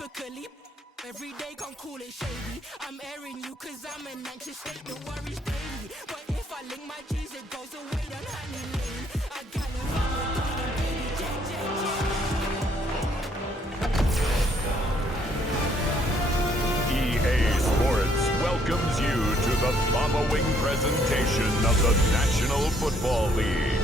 typically. Every day come cool and shady. I'm airing you cause I'm an anxious state. The worries daily. But if I link my G's, it goes away down honey lane. I got a vibe, baby. EA Sports welcomes you to the following presentation of the National Football League.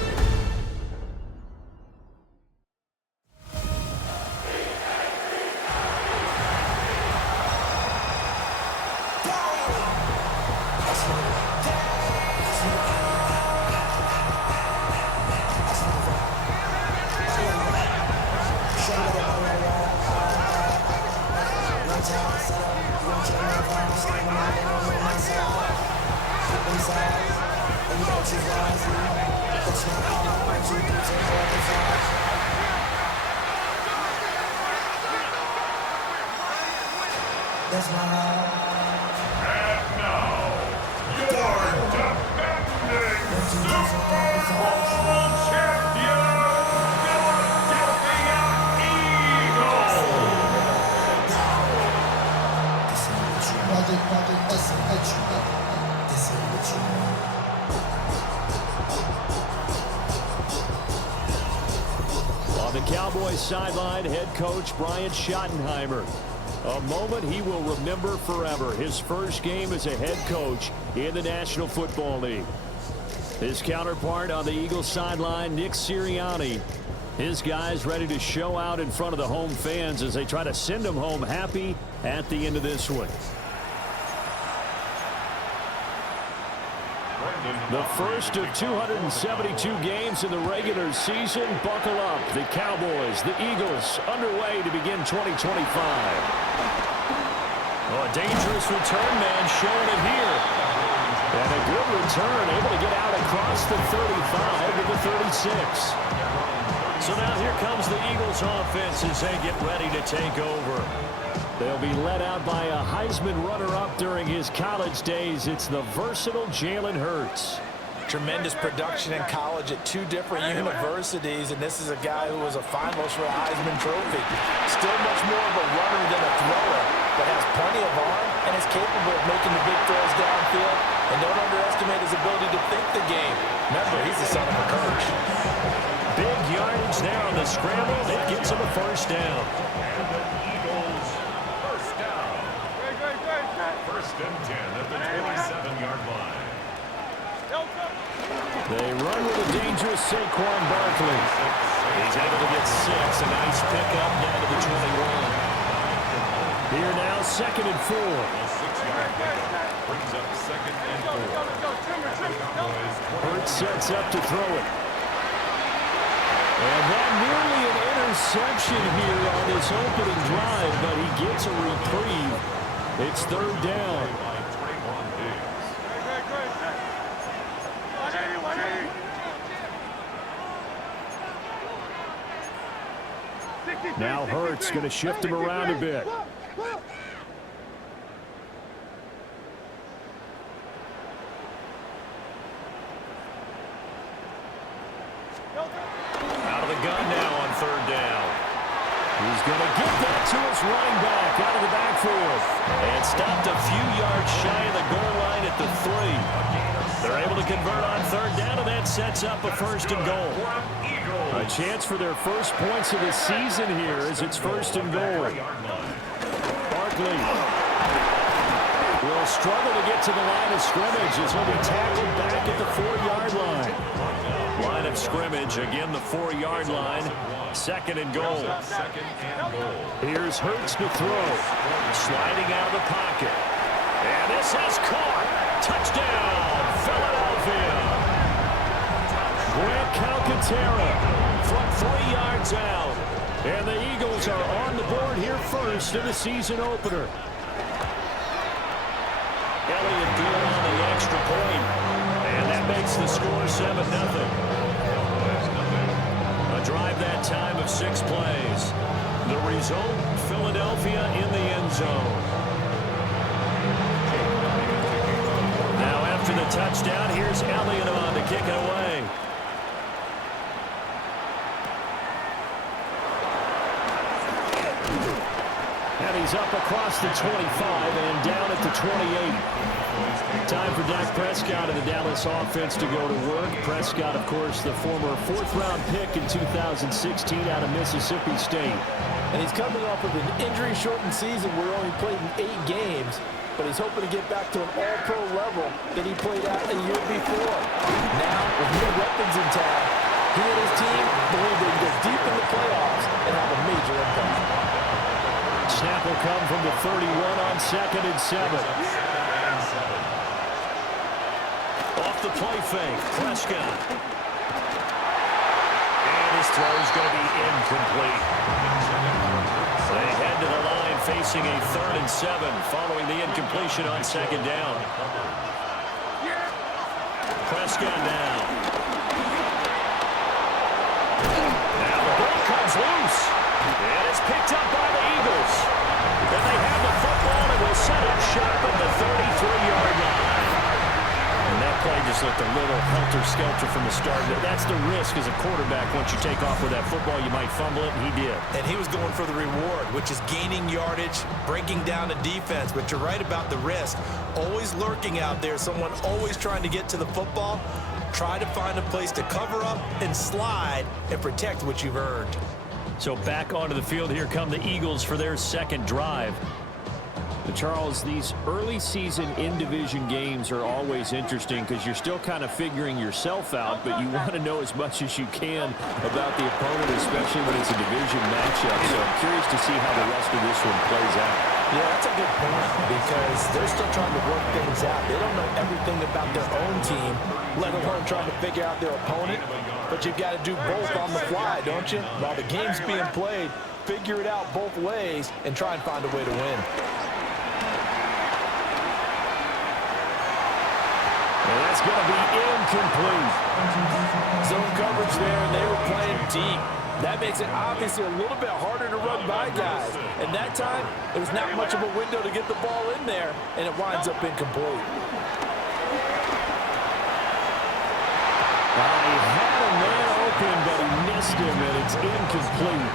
That's my heart. And now, your defending Super Bowl champion, Philadelphia Eagles. On the Cowboys sideline, head coach Brian Schottenheimer. A moment he will remember forever. His first game as a head coach in the National Football League. His counterpart on the Eagles sideline, Nick Sirianni. His guys ready to show out in front of the home fans as they try to send them home happy at the end of this one. The first of 272 games in the regular season. Buckle up. The Cowboys, the Eagles, underway to begin 2025. Oh, a dangerous return man showing it here. And a good return, able to get out across the 35 to the 36. So now here comes the Eagles offense as they get ready to take over. They'll be led out by a Heisman runner-up during his college days. It's the versatile Jalen Hurts. Tremendous production in college at two different universities, and this is a guy who was a finalist for a Heisman Trophy. Still much more of a runner than a thrower, but has plenty of arm and is capable of making the big throws downfield. And don't underestimate his ability to think the game. Remember, he's the son of a coach. Big yardage there on the scramble. That gets him a first down. And the Eagles first down. First and 10 at the 27-yard line. They run with a dangerous Saquon Barkley. He's able to get 6. A nice pickup down to the 21. Here now, 2nd and 4. A 6-yard pickup brings up 2nd and 4. Hurts sets up to throw it. And that nearly an interception here on this opening drive, but he gets a reprieve. It's 3rd down. Now Hurts going to shift him around a bit. Out of the gun now on 3rd down. He's going to get that to his running back out of the backfield. And stopped a few yards shy of the goal line at the 3. They're able to convert on 3rd down, and that sets up a 1st and goal. A chance for their first points of the season here as it's 1st and goal. Barkley will struggle to get to the line of scrimmage as he'll be tackled back at the 4-yard line. Line of scrimmage, again the 4-yard line. 2nd and goal. Here's Hurts to throw. Sliding out of the pocket. And this has caught. Touchdown, Philadelphia. Grant Calcaterra from 3 yards out. And the Eagles are on the board here first in the season opener. Elliott good on the extra point. And that makes the score 7-0. A drive that time of 6 plays. The result, Philadelphia in the end zone. Now after the touchdown, here's Elliott on to kick it away. And He's up across the 25 and down at the 28. Time for Dak Prescott and the Dallas offense to go to work. Prescott, of course, the former fourth-round pick in 2016 out of Mississippi State. And he's coming off of an injury-shortened season where he only played in 8 games, but he's hoping to get back to an all-pro level that he played at a year before. Now, with new weapons intact, he and his team believe they can go deep in the playoffs and have a major impact. Snap will come from the 31 on 2nd and 7. Off the play fake, Prescott. And his throw is going to be incomplete. They head to the line facing a 3rd and 7 following the incompletion on 2nd down. Prescott now. Now the ball comes loose. And it's picked up by the Eagles. And they have the football and will set up shop at the 33-yard line. And that play just looked a little helter-skelter from the start. That's the risk as a quarterback. Once you take off with that football, you might fumble it, and he did. And he was going for the reward, which is gaining yardage, breaking down the defense. But you're right about the risk. Always lurking out there, someone always trying to get to the football. Try to find a place to cover up and slide and protect what you've earned. So back onto the field, here come the Eagles for their 2nd drive. Charles, these early season in-division games are always interesting because you're still kind of figuring yourself out, but you want to know as much as you can about the opponent, especially when it's a division matchup. So I'm curious to see how the rest of this one plays out. Yeah, that's a good point because they're still trying to work things out. They don't know everything about their own team, let alone trying to figure out their opponent. But you've got to do both on the fly, don't you? While the game's being played, figure it out both ways and try and find a way to win. And that's going to be incomplete. Zone coverage there, and they were playing deep. That makes it obviously a little bit harder to run by guys. And that time, it was not much of a window to get the ball in there, and it winds up incomplete. He had a man open, but he missed him, and it's incomplete.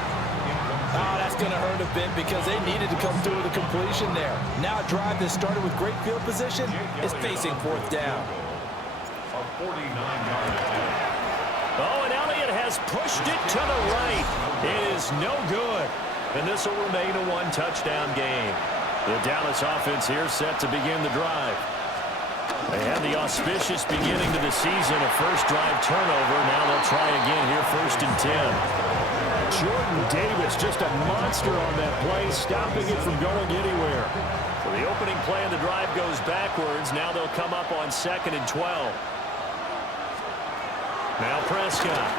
Oh, that's going to hurt a bit because they needed to come through with a completion there. Now a drive that started with great field position is facing 4th down. A 49-yard attempt. Oh, and Elliott has pushed it to the right. It is no good. And this will remain a 1-touchdown game. The Dallas offense here set to begin the drive. They had the auspicious beginning to the season, a first drive turnover. Now they'll try again here, 1st and 10. Jordan Davis, just a monster on that play, stopping it from going anywhere. So the opening play of the drive goes backwards. Now they'll come up on 2nd and 12. Now Prescott.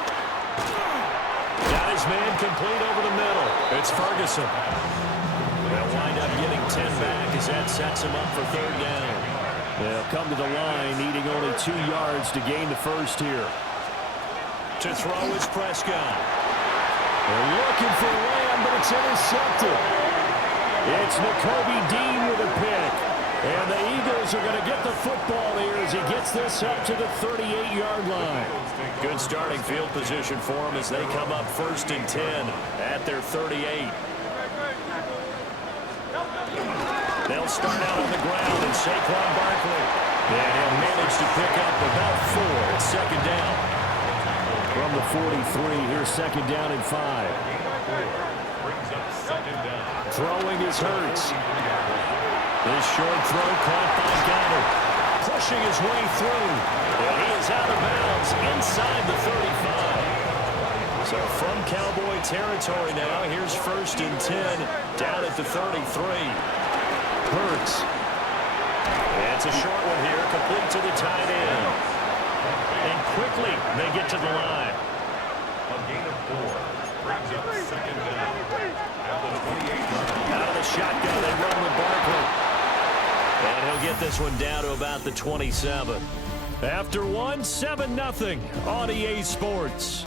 Got his man complete over the middle. It's Ferguson. They'll wind up getting 10 back as that sets him up for 3rd down. They'll come to the line, needing only 2 yards to gain the first here. To throw is Prescott. They're looking for Lamb, but it's intercepted. It's Nakobe Dean with a pick. And the Eagles are going to get the football here as he gets this up to the 38-yard line. Good starting field position for him as they come up 1st and 10 at their 38. They'll start out on the ground, and Saquon Barkley. And he'll manage to pick up about 4 at 2nd down. From the 43, here's 2nd down and 5. Brings up 2nd down. Throwing is Hurts. This short throw caught by Goddard. Pushing his way through. And he is out of bounds inside the 35. So from Cowboy territory now, here's 1st and 10 down at the 33. Hurts. It's a short one here, complete to the tight end. And quickly they get to the line. A gain of 4. Brings up 2nd down. At the 28-yard line. Out of the shotgun, they run with Barkley. And he'll get this one down to about the 27. After one, 7-0 on EA Sports.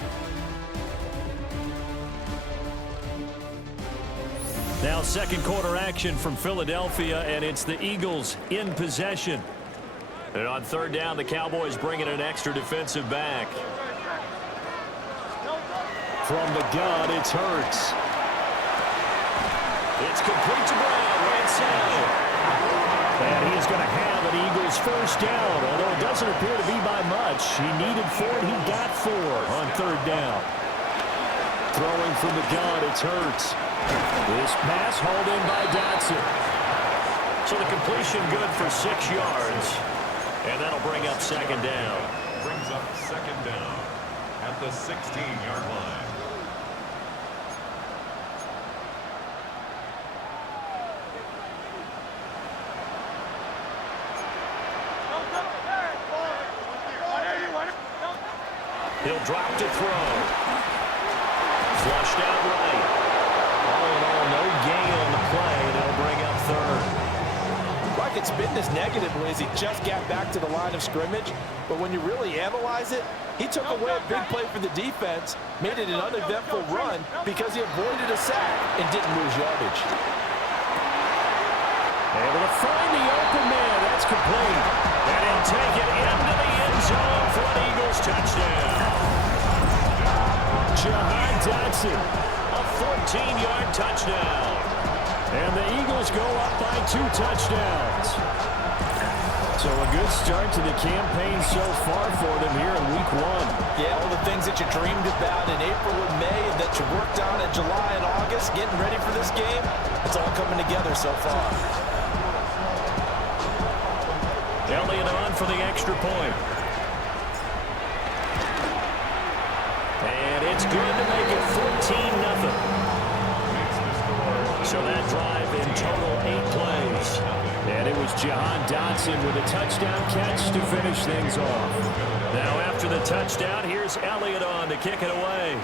Now 2nd quarter action from Philadelphia, and it's the Eagles in possession. And on 3rd down, the Cowboys bring in an extra defensive back. From the gun, it's Hurts. It's complete to Brown. Rendszer. And he is going to have an Eagles first down, although it doesn't appear to be by much. He needed 4, and he got 4 on third down. Throwing from the gun, it's Hurts. This pass hauled in by Dotson. So the completion good for 6 yards, and that'll bring up second down. Brings up second down at the 16-yard line. He'll drop to throw. Flushed out right. All in all, no gain on the play. They'll bring up third. Like it's been as negatively as he just got back to the line of scrimmage. But when you really analyze it, he took away a big play for the defense, made it an uneventful run because he avoided a sack and didn't lose yardage. Able to find the open man. That's complete. And he'll take it into the end zone for an Eagles touchdown. Jahan Dotson, a 14-yard touchdown. And the Eagles go up by 2 touchdowns. So a good start to the campaign so far for them here in week 1. Yeah, all the things that you dreamed about in April and May and that you worked on in July and August, getting ready for this game, it's all coming together so far. Elliott on for the extra point. And it's good to make it 14-0. So that drive in total 8 plays. And it was Jahan Dotson with a touchdown catch to finish things off. Now after the touchdown, here's Elliott on to kick it away.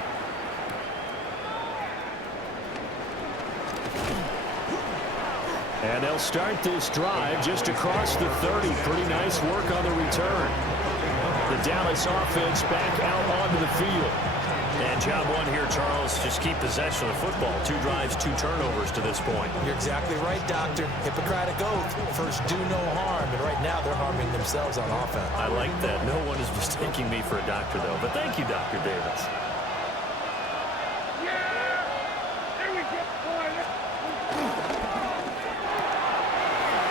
And they'll start this drive just across the 30. Pretty nice work on the return. The Dallas offense back out onto the field. And job 1 here, Charles, just keep possession of the football. 2 drives, 2 turnovers to this point. You're exactly right, Doctor. Hippocratic oath. First, do no harm. And right now, they're harming themselves on offense. I like that. No one is mistaking me for a doctor, though. But thank you, Dr. Davis.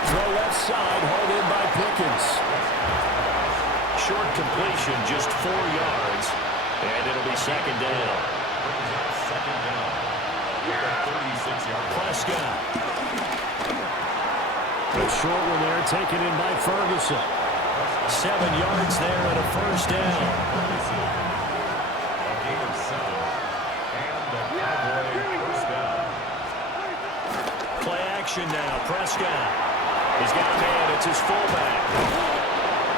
Throw left side, hauled in by Pickens. Short completion, just 4 yards. And it'll be second down. Second down. At the 36-yard line. Prescott. The short one there taken in by Ferguson. 7 yards there and a first down. A gain of 7. And the Cowboy first down. Play action now. Prescott. He's got a man. It's his fullback.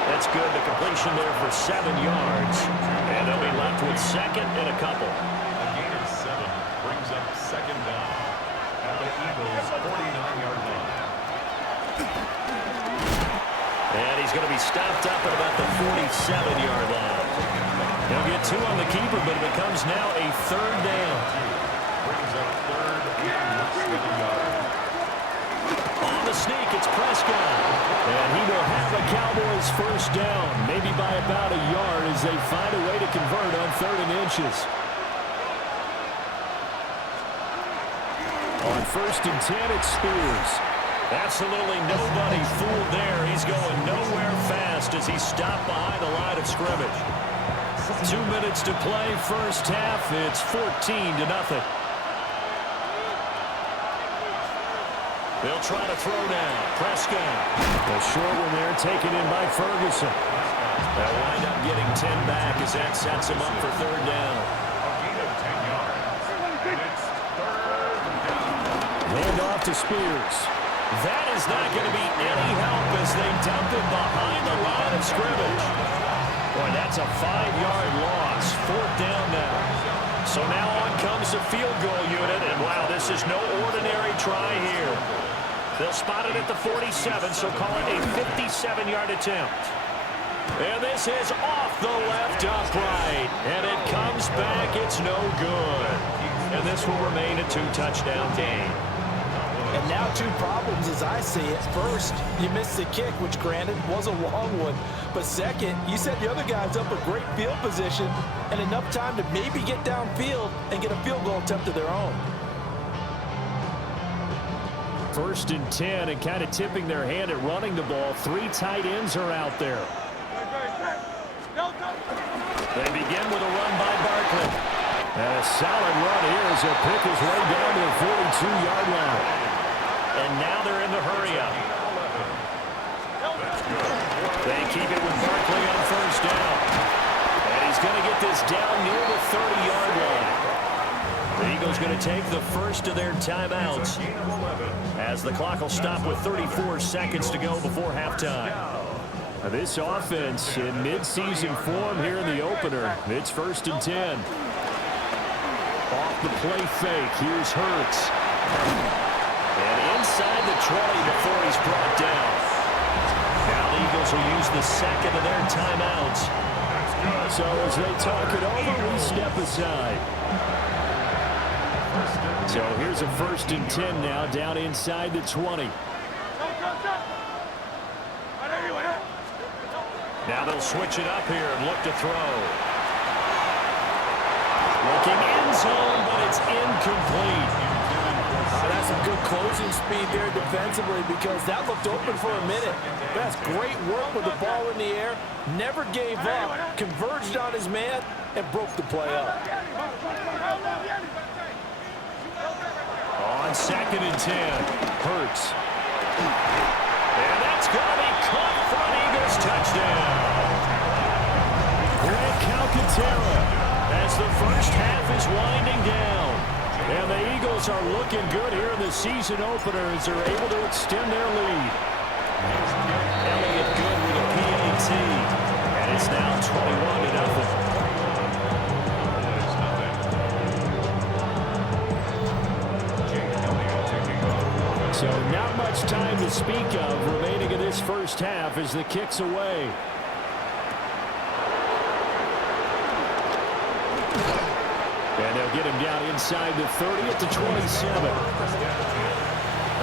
That's good. The completion there for 7 yards. And they'll be left with second and a couple. A gain of 7 brings up second down at the Eagles' 49-yard line. And he's going to be stopped up at about the 47-yard line. He'll get 2 on the keeper, but it becomes now a third down. Brings up third and 7 yards. On the sneak, it's Prescott. And he will have a Cowboys first down, maybe by about a yard as they find a way to convert on 3rd and inches. On 1st and 10, it's Spears. Absolutely nobody fooled there. He's going nowhere fast as he stopped behind the line of scrimmage. 2 minutes to play, first half. It's 14-0. They'll try to throw now. Prescott. The short one there taken in by Ferguson. They'll wind up getting 10 back as that sets him up for 3rd down. A gain of 10 yards. And it's 3rd down. Hand off to Spears. That is not going to be any help as they dump it behind the line of scrimmage. Boy, that's a 5-yard loss. 4th down now. So now on comes the field goal unit, and wow, this is no ordinary try here. They'll spot it at the 47, so call it a 57-yard attempt. And this is off the left upright, and it comes back. It's no good. And this will remain a 2-touchdown game. And now 2 problems as I see it. First, you missed the kick, which granted was a long one. But second, you set the other guys up a great field position and enough time to maybe get downfield and get a field goal attempt of their own. First and 10, and kind of tipping their hand at running the ball. 3 tight ends are out there. They begin with a run by Barkley. And a solid run here as he'll pick his way down to the 42-yard line. And now they're in the hurry-up. They keep it with Barkley on first down. And he's going to get this down near the 30-yard line. The Eagles going to take the first of their timeouts as the clock will stop with 34 seconds to go before halftime. This offense in mid-season form here in the opener. It's first and 10. Off the play fake. Here's Hurts. And inside the 20 before he's brought down. Now the Eagles will use the second of their timeouts. So as they talk it over, we step aside. So here's a first and 10 now, down inside the 20. Now they'll switch it up here and look to throw. Looking end zone, but it's incomplete. That's some good closing speed there defensively because that looked open for a minute. That's great work with the ball in the air. Never gave up, converged on his man, and broke the play up. On second and 10, Hurts. And that's going to be caught for an Eagles touchdown. Greg Calcaterra as the first half is winding down. And the Eagles are looking good here in the season opener as they're able to extend their lead. Elliott good with a PAT. And it's now 21-0. So not much time to speak of remaining in this first half as the kick's away. And they'll get him down inside the 30 at the 27.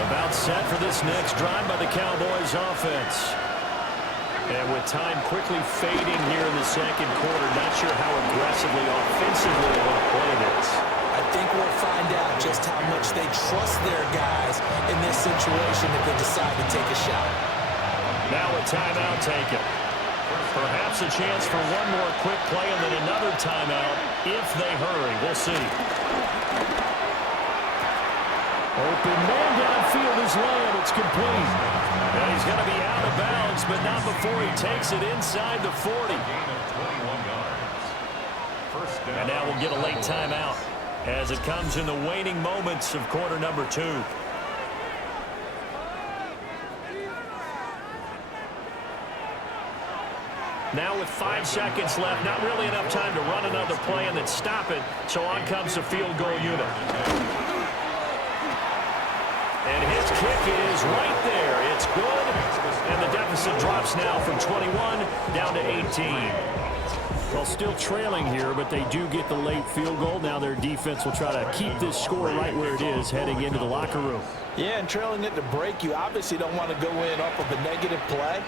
About set for this next drive by the Cowboys offense. And with time quickly fading here in the second quarter, not sure how aggressively offensively they want to play this. I think we'll find out just how much they trust their guys in this situation if they decide to take a shot. Now a timeout taken. Perhaps a chance for one more quick play and then another timeout if they hurry. We'll see. Open man downfield is Lamb. It's complete. And he's going to be out of bounds, but not before he takes it inside the 40. And now we'll get a late timeout as it comes in the waning moments of quarter number 2. Now with 5 seconds left, not really enough time to run another play and then stop it, so on comes the field goal unit. And his kick is right there. It's good, and the deficit drops now from 21 down to 18. Well, still trailing here, but they do get the late field goal. Now their defense will try to keep this score right where it is heading into the locker room. Yeah, and trailing it to break, you obviously don't want to go in off of a negative play.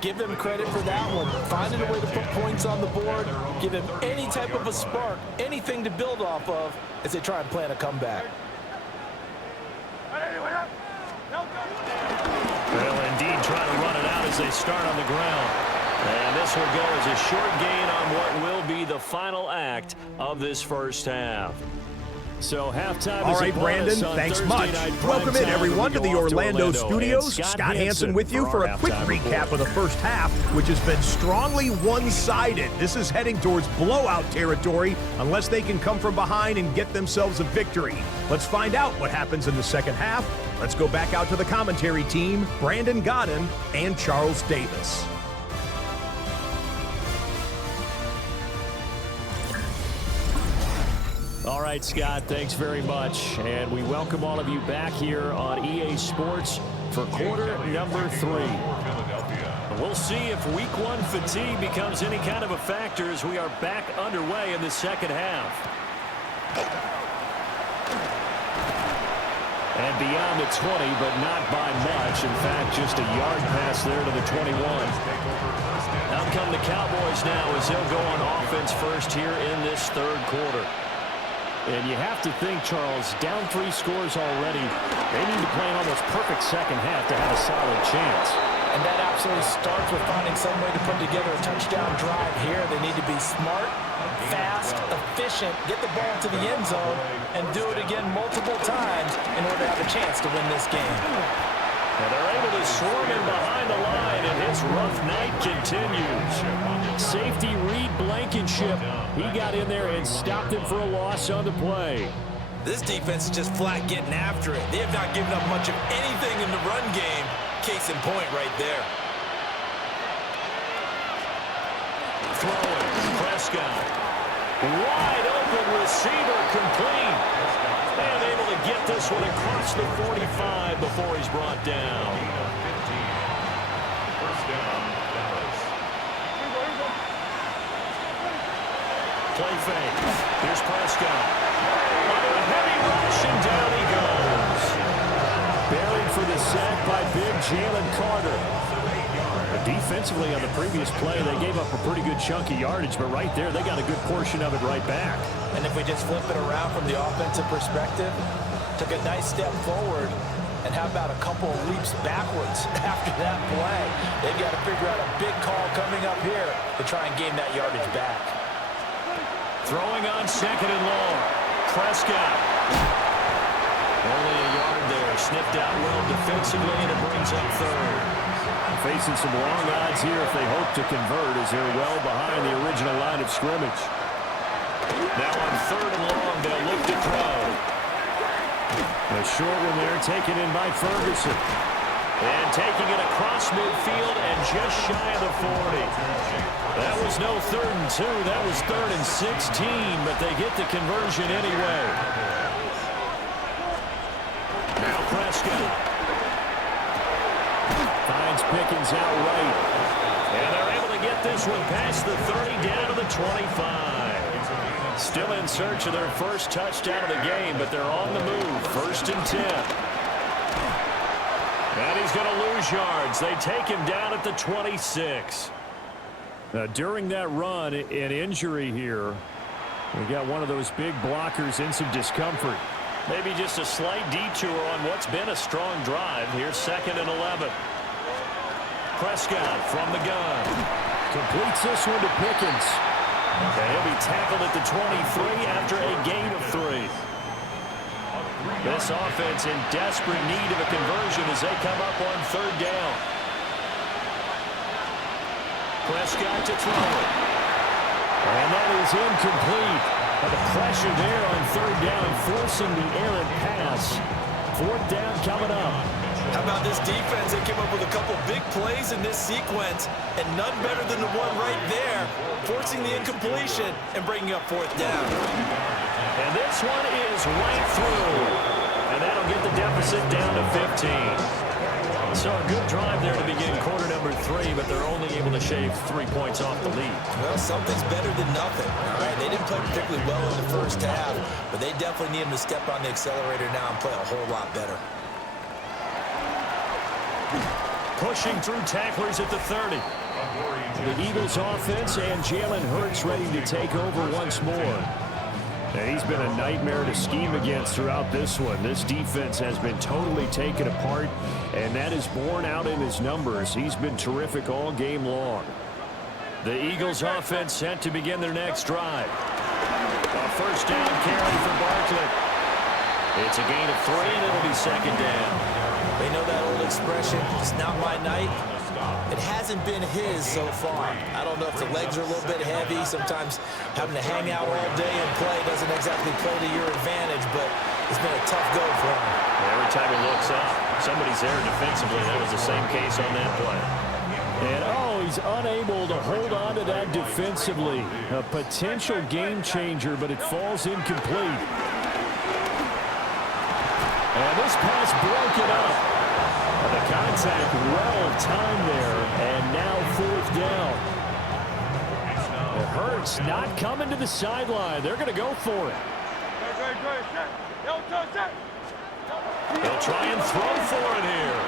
Give them credit for that one. Finding a way to put points on the board. Give them any type of a spark, anything to build off of as they try and plan a comeback. Well, indeed, trying to run it out as they start on the ground. And this will go as a short gain on what will be the final act of this first half. So halftime. All right, Brandon, thanks much. Welcome in, everyone, to the Orlando studios. Scott Hansen with you for a quick recap of the first half, which has been strongly one-sided. This is heading towards blowout territory unless they can come from behind and get themselves a victory. Let's find out what happens in the second half. Let's go back out to the commentary team, Brandon Godden and Charles Davis. All right, Scott, thanks very much. And we welcome all of you back here on EA Sports for quarter number 3. We'll see if week 1 fatigue becomes any kind of a factor as we are back underway in the second half. And beyond the 20, but not by much. In fact, just a yard pass there to the 21. Out come the Cowboys now as they'll go on offense first here in this third quarter. And you have to think, Charles, down 3 scores already. They need to play an almost perfect second half to have a solid chance. And that absolutely starts with finding some way to put together a touchdown drive here. They need to be smart, fast, efficient, get the ball to the end zone, and do it again multiple times in order to have a chance to win this game. And they're able to swarm in behind the line, and his rough night continues. Safety Reed Blankenship, he got in there and stopped him for a loss on the play. This defense is just flat getting after it. They have not given up much of anything in the run game. Case in point right there. Throwing, Prescott. Wide open receiver, complete. And able to get this one across the 45 before he's brought down. First down, Dallas. Play fake. Here's Prescott. A heavy rush, and down he goes. Buried for the sack by big Jalen Carter. Defensively on the previous play, they gave up a pretty good chunk of yardage, but right there, they got a good portion of it right back. And if we just flip it around from the offensive perspective, took a nice step forward, and how about a couple of leaps backwards after that play? They've got to figure out a big call coming up here to try and gain that yardage back. Throwing on second and long. Prescott. Only a yard there. Snipped out well defensively, and it brings up third. Facing some long odds here if they hope to convert, as they're well behind the original line of scrimmage. Now on third and long, they'll look to throw. A short one there, taken in by Ferguson. And taking it across midfield and just shy of the 40. That was no 3rd and 2. That was 3rd and 16, but they get the conversion anyway. Now Prescott. Finds Pickens out right. And they're able to get this one past the 30 down to the 25. Still in search of their first touchdown of the game, but they're on the move. 1st and 10. And he's going to lose yards. They take him down at the 26. During that run, an injury here. We got one of those big blockers in some discomfort. Maybe just a slight detour on what's been a strong drive. Here's 2nd and 11. Prescott from the gun. Completes this one to Pickens. And he'll be tackled at the 23 after a gain of 3. This offense in desperate need of a conversion as they come up on 3rd down. Prescott to throw it. And that is incomplete. But the pressure there on 3rd down, forcing the errant pass. 4th down coming up. How about this defense? They came up with a couple big plays in this sequence, and none better than the one right there, forcing the incompletion and bringing up 4th down. And this one is right through. And that'll get the deficit down to 15. So a good drive there to begin quarter number 3, but they're only able to shave 3 points off the lead. Well, something's better than nothing. All right, they didn't play particularly well in the first half, but they definitely need them to step on the accelerator now and play a whole lot better. Pushing through tacklers at the 30. The Eagles offense and Jalen Hurts ready to take over once more. And he's been a nightmare to scheme against throughout this one. This defense has been totally taken apart, and that is borne out in his numbers. He's been terrific all game long. The Eagles offense set to begin their next drive. A 1st down carry for Barkley. It's a gain of 3, and it'll be 2nd down. They know that old expression, it's not my night. It hasn't been his so far. I don't know if the legs are a little bit heavy. Sometimes having to hang out all day and play doesn't exactly play to your advantage, but it's been a tough go for him. Every time he looks up, somebody's there defensively. That was the same case on that play. And, he's unable to hold on to that defensively. A potential game changer, but it falls incomplete. And this pass broken up. The contact well timed there, and now 4th down. It hurts, not coming to the sideline. They're going to go for it. They'll try and throw for it here.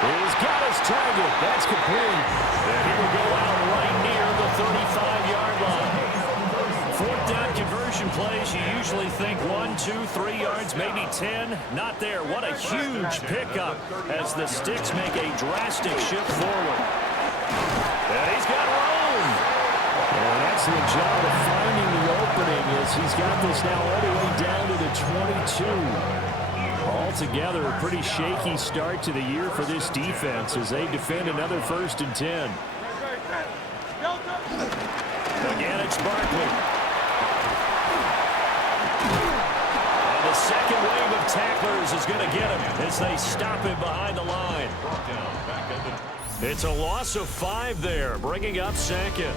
He's got his target. That's complete. And he will go out right near the 35-yard line. 4th down. usually think 1, 2, 3 yards, maybe 10. Not there. What a huge pickup as the sticks make a drastic shift forward. And he's got room. An excellent job of finding the opening as he's got this now all the way down to the 22. Altogether, a pretty shaky start to the year for this defense as they defend another 1st and 10. Again, it's Barkley. And the second wave of tacklers is going to get him as they stop him behind the line. It's a loss of 5 there, bringing up 2nd.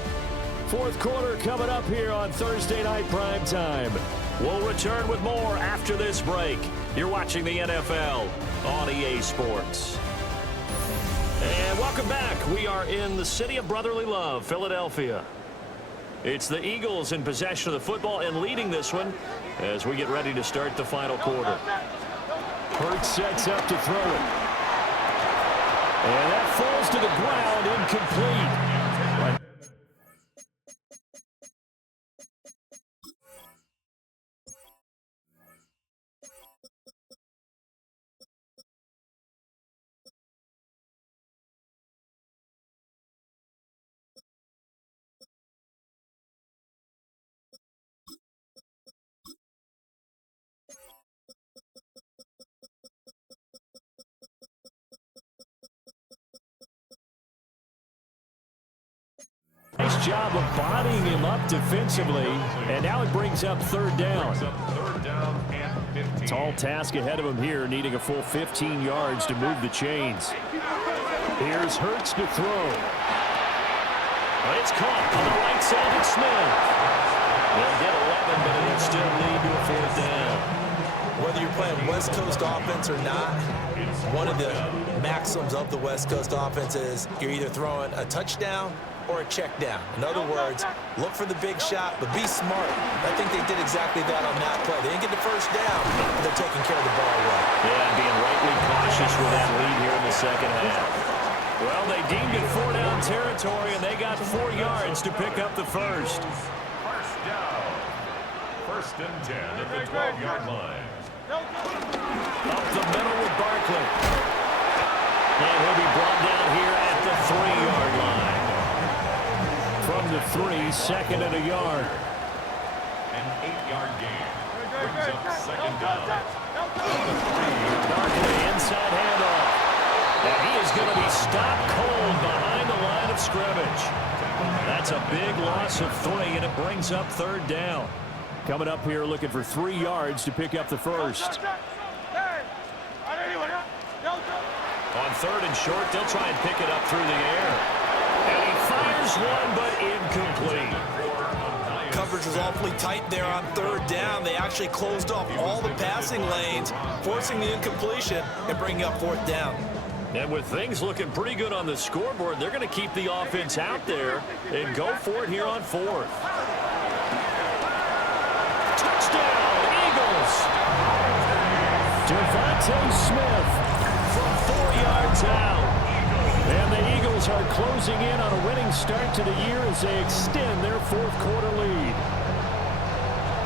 4th quarter coming up here on Thursday Night Primetime. We'll return with more after this break. You're watching the NFL on EA Sports. And welcome back. We are in the city of brotherly love, Philadelphia. It's the Eagles in possession of the football and leading this one as we get ready to start the final quarter. Hurts sets up to throw it. And that falls to the ground, incomplete. Nice job of bodying him up defensively, and now it brings up 3rd down. Tall task ahead of him here, needing a full 15 yards to move the chains. Here's Hurts to throw. It's caught on the right side of Smith. They'll get 11, but it'll still lead to a 4th down. Whether you're playing West Coast offense or not, one of the maxims of the West Coast offense is you're either throwing a touchdown or a check down. In other words, look for the big shot, but be smart. I think they did exactly that on that play. They didn't get the 1st down, but they're taking care of the ball well. Yeah, being rightly cautious with that lead here in the 2nd half. Well, they deemed it 4-down territory, and they got 4 yards to pick up the 1st. 1st down. 1st and 10 at the 12-yard line. Up the middle with Barkley. And he'll be brought down here at the 3-yard line. From the 3, 2nd and a yard. An 8-yard gain. Brings up 2nd down. Barkley inside handoff. And he is going to be stopped cold behind the line of scrimmage. That's a big loss of 3, and it brings up 3rd down. Coming up here looking for 3 yards to pick up the 1st. On 3rd and short, they'll try and pick it up through the air. And he fires one, but incomplete. Coverage was awfully tight there on 3rd down. They actually closed off all the passing lanes, forcing the incompletion and bringing up 4th down. And with things looking pretty good on the scoreboard, they're going to keep the offense out there and go for it here on 4th. Touchdown, Eagles! Devontae Smith from 4 yards out. And the Eagles are closing in on a winning start to the year as they extend their 4th quarter lead.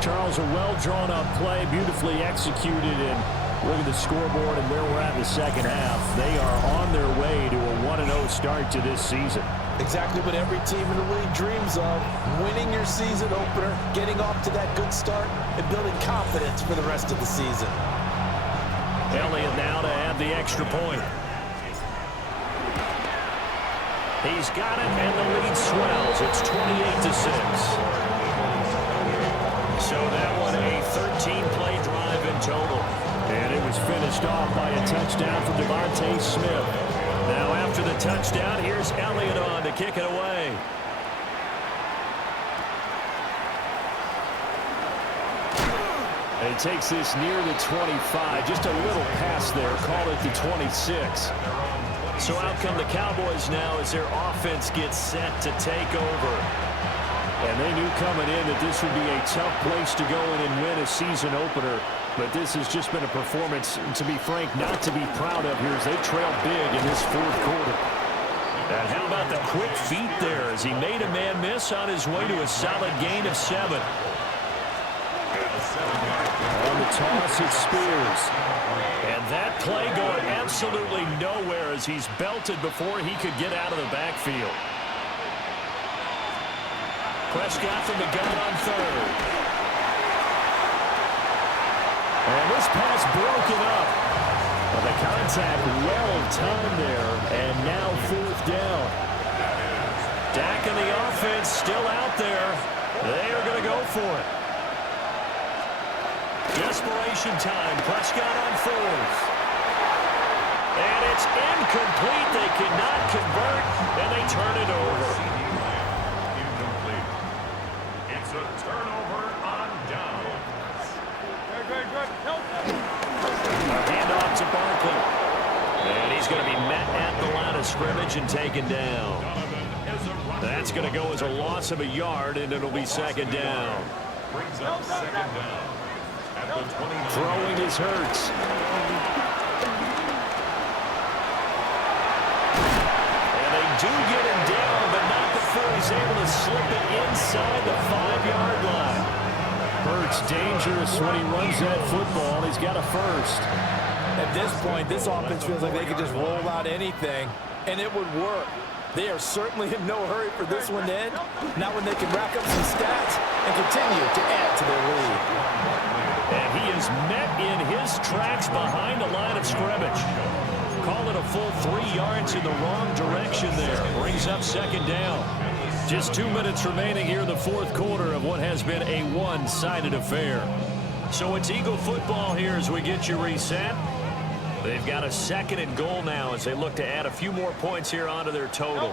Charles, a well-drawn-up play, beautifully executed, and look at the scoreboard and where we're at in the 2nd half. They are on their way to a 1-0 start to this season. Exactly what every team in the league dreams of, winning your season opener, getting off to that good start, and building confidence for the rest of the season. Elliott now to add the extra point. He's got it, and the lead swells. It's 28-6. So that one a 13-play drive in total. And it was finished off by a touchdown from Devontae Smith. Now after the touchdown, here's Elliott on to kick it away. And he takes this near the 25. Just a little pass there. Call it the 26. So out come the Cowboys now as their offense gets set to take over. And they knew coming in that this would be a tough place to go in and win a season opener. But this has just been a performance, to be frank, not to be proud of here as they trail big in this 4th quarter. And how about the quick feet there as he made a man miss on his way to a solid gain of 7. On the toss, it's Spears. And that play going absolutely nowhere as he's belted before he could get out of the backfield. Prescott from the gun on third. And this pass broken up. Well, the contact well timed there, and now fourth down. Dak and the offense still out there. They are going to go for it. Desperation time. Prescott on fourth. And it's incomplete. They cannot convert, and they turn it over. Incomplete. It's a turnover on downs. A handoff to Barkley. And he's going to be met at the line of scrimmage and taken down. That's going to go as a loss of a yard, and it'll be second down. Brings up second down. At the 29. Throwing is Hurts. And they do get him down, but not before he's able to slip it inside the 5-yard line. Hurts dangerous when he runs that football. He's got a first. At this point, this offense feels like they could just roll out anything, and it would work. They are certainly in no hurry for this one to end, not when they can rack up some stats and continue to add to their lead. And he is met in his tracks behind the line of scrimmage. Call it a full 3 yards in the wrong direction there. Brings up second down. Just 2 minutes remaining here in the fourth quarter of what has been a one-sided affair. So it's Eagle football here as we get you reset. They've got a second and goal now as they look to add a few more points here onto their total.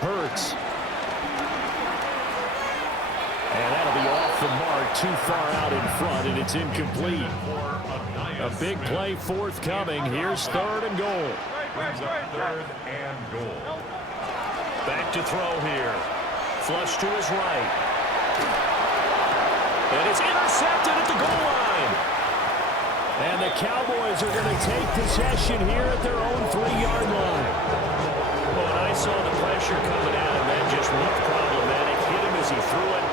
Hurts. And that'll be off the mark, too far out in front, and it's incomplete. A big play forthcoming. Here's third and goal. Brings up third and goal. Back to throw here. Flush to his right. And it's intercepted at the goal line. And the Cowboys are going to take possession here at their own 3-yard line. Well, and I saw the pressure coming at him. That just looked problematic. Hit him as he threw it,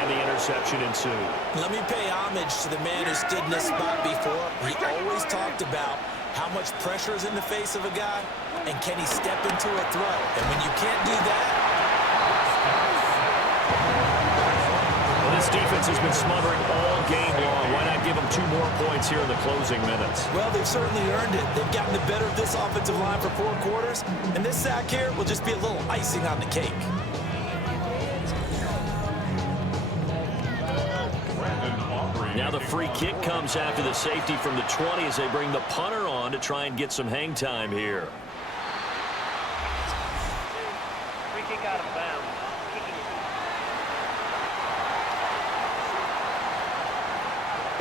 and the interception ensued. Let me pay homage to the man who stood in this spot before. He always talked about how much pressure is in the face of a guy, and can he step into a throw. And when you can't do that... Well, this defense has been smothering all game long. Why not give them 2 more points here in the closing minutes? Well, they've certainly earned it. They've gotten the better of this offensive line for 4 quarters, and this sack here will just be a little icing on the cake. Now the free kick comes after the safety from the 20 as they bring the punter on to try and get some hang time here. Free kick out of bounds.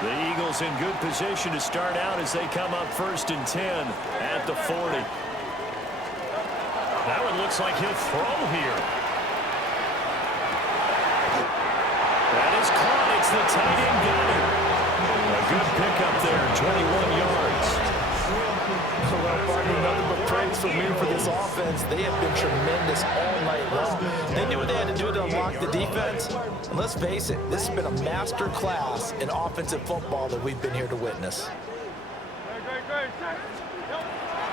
The Eagles in good position to start out as they come up 1st and 10 at the 40. That one looks like he'll throw here. That is caught. It's the tight end got it. A good pickup there, 21 yards. Nothing but praise from me for this offense. They have been tremendous all night long. They knew what they had to do to unlock the defense. And let's face it, this has been a master class in offensive football that we've been here to witness.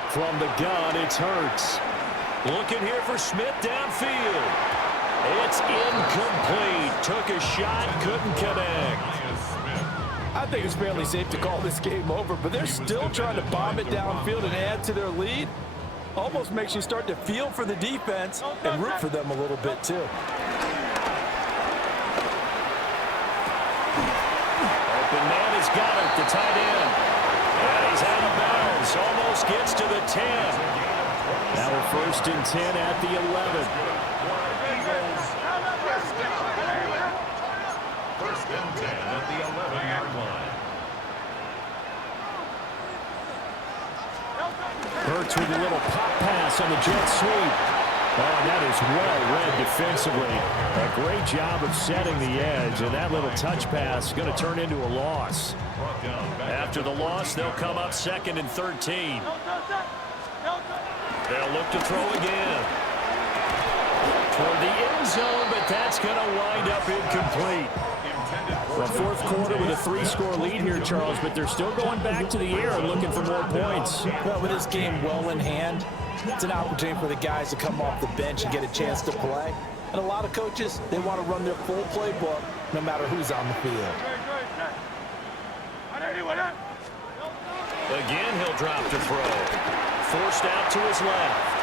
From the gun, it's Hurts. Looking here for Smith downfield. It's incomplete. Took a shot, couldn't connect. I think it's fairly safe to call this game over, but they're still trying to bomb it downfield and add to their lead. Almost makes you start to feel for the defense and root for them a little bit, too. Open man has got it, the tight end. And he's out of bounds. Almost gets to the 10. Now we're 1st and 10 at the 11. First and 10 at the 11-yard line. Hurts with a little pop pass on the jet sweep. Oh, that is well read defensively. A great job of setting the edge, and that little touch pass is going to turn into a loss. After the loss, they'll come up 2nd and 13. They'll look to throw again. Toward the end zone, but that's going to wind up incomplete. The fourth quarter with a 3-score lead here, Charles, but they're still going back to the air and looking for more points. Well, with this game well in hand, it's an opportunity for the guys to come off the bench and get a chance to play. And a lot of coaches, they want to run their full playbook no matter who's on the field. Again, he'll drop to throw. Forced out to his left.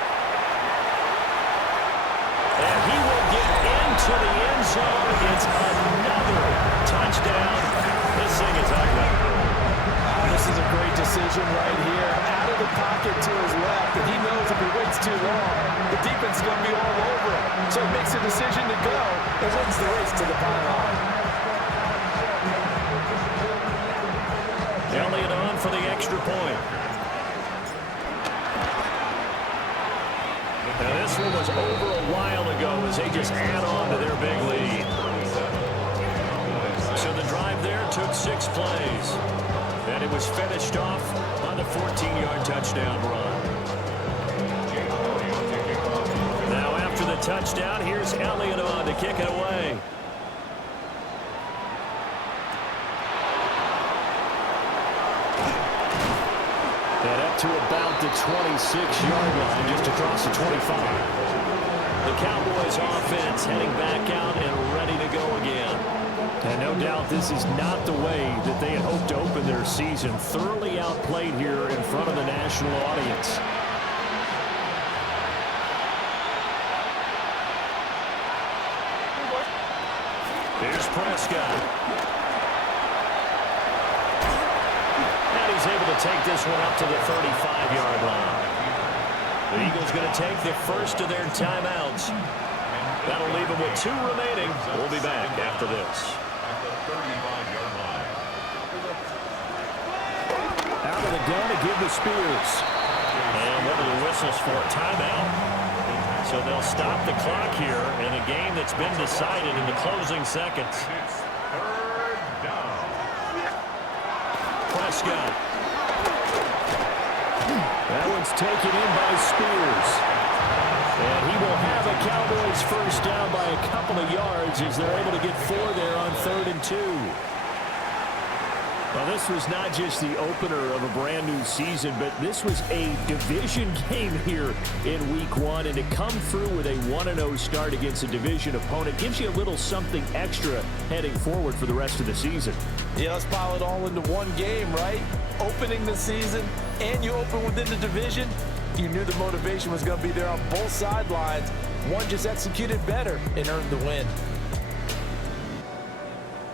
And he will get into the end zone. It's another touchdown. This thing is ugly. This is a great decision right here. Out of the pocket to his left, and he knows if he waits too long, the defense is going to be all over him. So he makes a decision to go and wins the race to the pylon. Elliott on for the extra point. Now this one was over a while ago as they just add on to their big lead. So the drive there took 6 plays. And it was finished off on the 14-yard touchdown run. Now after the touchdown, here's Elliott on to kick it away. And up to about the 26-yard line, just across the 25. The Cowboys offense heading back out and ready to go again. And no doubt this is not the way that they had hoped to open their season. Thoroughly outplayed here in front of the national audience. Here's Prescott. And he's able to take this one up to the 35-yard line. The Eagles going to take the first of their timeouts. That'll leave them with 2 remaining. We'll be back after this. Out of the gun to give the Spears. And one of the whistles for a timeout. So they'll stop the clock here in a game that's been decided in the closing seconds. Prescott. That one's taken in by Spears. And he will have a Cowboys first down by a couple of yards as they're able to get 4 there on 3rd and 2. Well, this was not just the opener of a brand new season, but this was a division game here in week 1. And to come through with a 1-0 start against a division opponent gives you a little something extra heading forward for the rest of the season. Yeah, let's pile it all into one game, right? Opening the season, and you open within the division. You knew the motivation was going to be there on both sidelines. One just executed better and earned the win.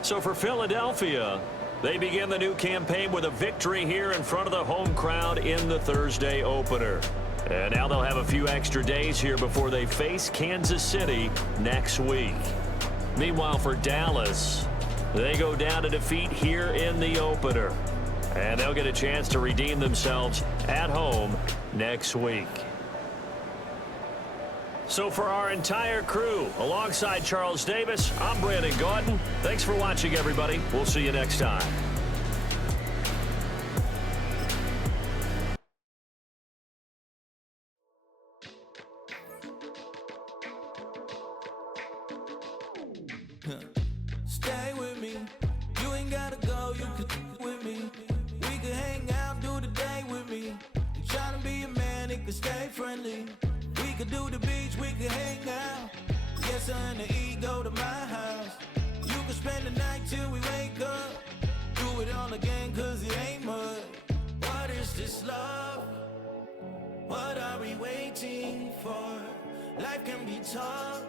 So for Philadelphia, they begin the new campaign with a victory here in front of the home crowd in the Thursday opener. And now they'll have a few extra days here before they face Kansas City next week. Meanwhile, for Dallas, they go down to defeat here in the opener. And they'll get a chance to redeem themselves at home next week. So for our entire crew, alongside Charles Davis, I'm Brandon Gaudin. Thanks for watching, everybody. We'll see you next time. Stay with me. You ain't gotta go, you can with me. We can hang out, do the day with me. I'm trying to be a man, it can stay friendly. We could do the beach, we could hang out. Yes, her and the E go to my house. You can spend the night till we wake up. Do it all again, cause it ain't mud. What is this love? What are we waiting for? Life can be tough.